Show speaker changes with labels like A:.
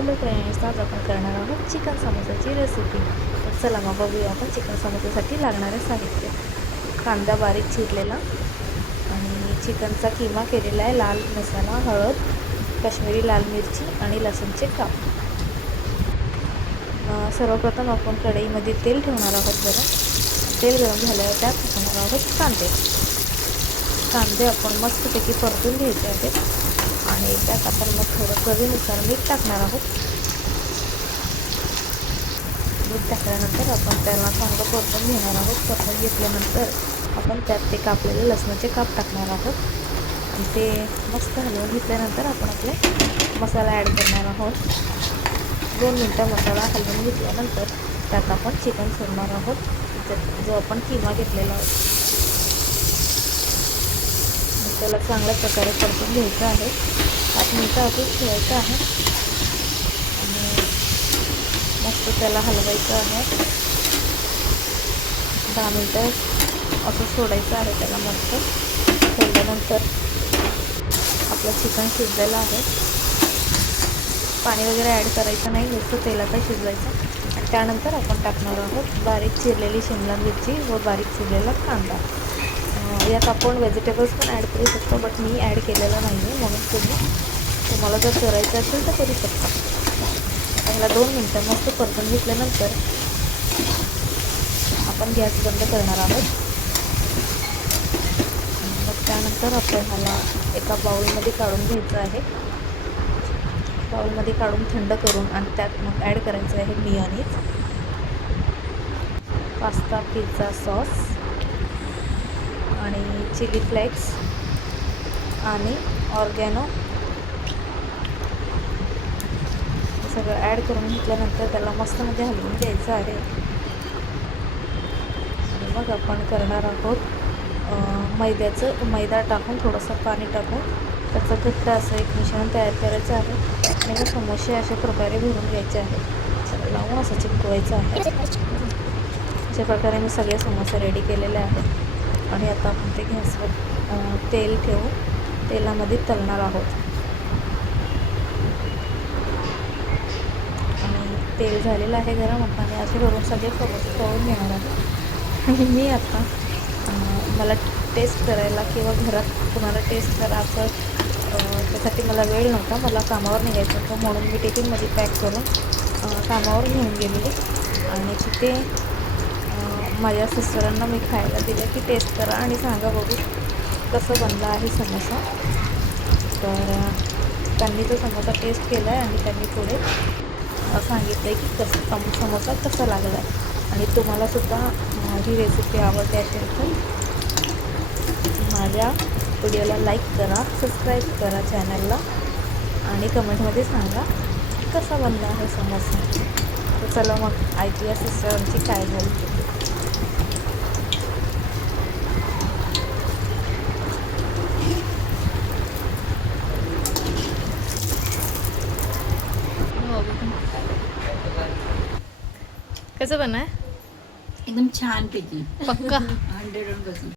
A: Hello friends आज आपण करणार आहोत चिकन समोसाची रेसिपी तर चला मग बघूया आपण चिकन समोसासाठी लागणारे साहित्य. कांदा बारीक चिरलेला आणि चिकनचा किमा केलेला आहे लाल मसाला हळद काश्मीरी लाल मिरची आणि लसूणचे काप. सर्वप्रथम आपण कढईमध्ये तेल ठेवणार आहोत गरम. तेल गरम झाल्यावर त्यात ठेवणार आहोत कांदे. कांदे आपण मस्तपैकी परतून घ्यायचे आहेत. आणि त्यात आपण मग थोडं चवीनुसार मीठ टाकणार आहोत. मीठ टाकल्यानंतर आपण त्याला चांगलं परतून घेणार आहोत. परतून घेतल्यानंतर आपण त्यात ते कापलेले लसणाचे काप टाकणार आहोत. आणि ते मस्त हलवून घेतल्यानंतर आपण आपले मसाला ॲड करणार आहोत. दोन मिनटं मसाला हलवून घेतल्यानंतर त्यात आपण चिकन सोडणार आहोत. त्यात जो आपण किमा घेतलेला आहे. त्याला चांगल्या प्रकारे परतून घ्यायचं आहे. पाच मिनटं असंच ठेवायचं आहे. आणि मस्त त्याला हलवायचं आहे. दहा मिनटं असं सोडायचं आहे त्याला मस्त. सोडल्यानंतर आपलं चिकन शिजलेलं आहे. पाणी वगैरे ॲड करायचं नाही नुसतं तेलाचा शिजवायचं. आणि त्यानंतर आपण टाकणार आहोत बारीक चिरलेली शिमला मिरची व बारीक चिरलेला कांदा. यात आपण व्हेजिटेबल्स पण ॲड करू शकतो बट मी ॲड केलेलं नाही आहे म्हणून तुम्ही तुम्हाला जर करायचं असेल तर करू शकता. पहिला दोन मिनटं मस्त परतून घेतल्यानंतर आपण गॅस बंद करणार आहोत. मग त्यानंतर आपण ह्याला एका बाउलमध्ये काढून घ्यायचं आहे. बाउलमध्ये काढून थंड करून आणि त्यात मग ॲड करायचं आहे बियाणी. पास्ता पिझ्झा सॉस आणि चिली फ्लेक्स आणि ऑर्गॅनो. हे सगळं ॲड करून घेतल्यानंतर त्याला मस्तमध्ये हलवून घ्यायचं आहे. आणि मग आपण करणार आहोत मैद्याचं मैदा टाकून थोडंसं पाणी टाकून. त्याचं घट्ट असं एक मिश्रण तयार करायचं आहे. आणि मग समोसे अशा प्रकारे भरून घ्यायचे आहे. लावून असं चिपकवायचं आहे. अशा प्रकारे मी सगळे समोसे रेडी केलेले आहेत. आणि आता आपण ते गॅसवर तेल ठेवून तेलामध्ये तळणार आहोत. आणि तेल झालेलं आहे गरम आणि असे करून सगळे समोसे तळून घेणार आहे आणि मी आता मला टेस्ट करायला किंवा घरात कुणाला टेस्ट करायचं असं त्यासाठी मला वेळ नव्हता मला कामावर निघायचं होतं म्हणून मी टिफिनमध्ये पॅक करून कामावर घेऊन गेलेली. आणि तिथे माझ्या सिस्टरांना मी खायला दिलं की टेस्ट करा आणि सांगा बघू कसं बनलं आहे समोसा. तर त्यांनी तो समोसा टेस्ट केला आहे आणि त्यांनी पुढे सांगितलं आहे की कसं सम समोसा कसा लागला आहे. आणि तुम्हालासुद्धा माझी रेसिपी आवडते असेल तर माझ्या व्हिडिओला लाईक करा सबस्क्राईब करा चॅनलला आणि कमेंटमध्ये सांगा कसा बनला आहे समोसा. तर चला मग ऐकूया सिस्टरांची काय झाली. कसं बनाय
B: एकदम छान पैकी.
A: पक्का?
B: Hundred percent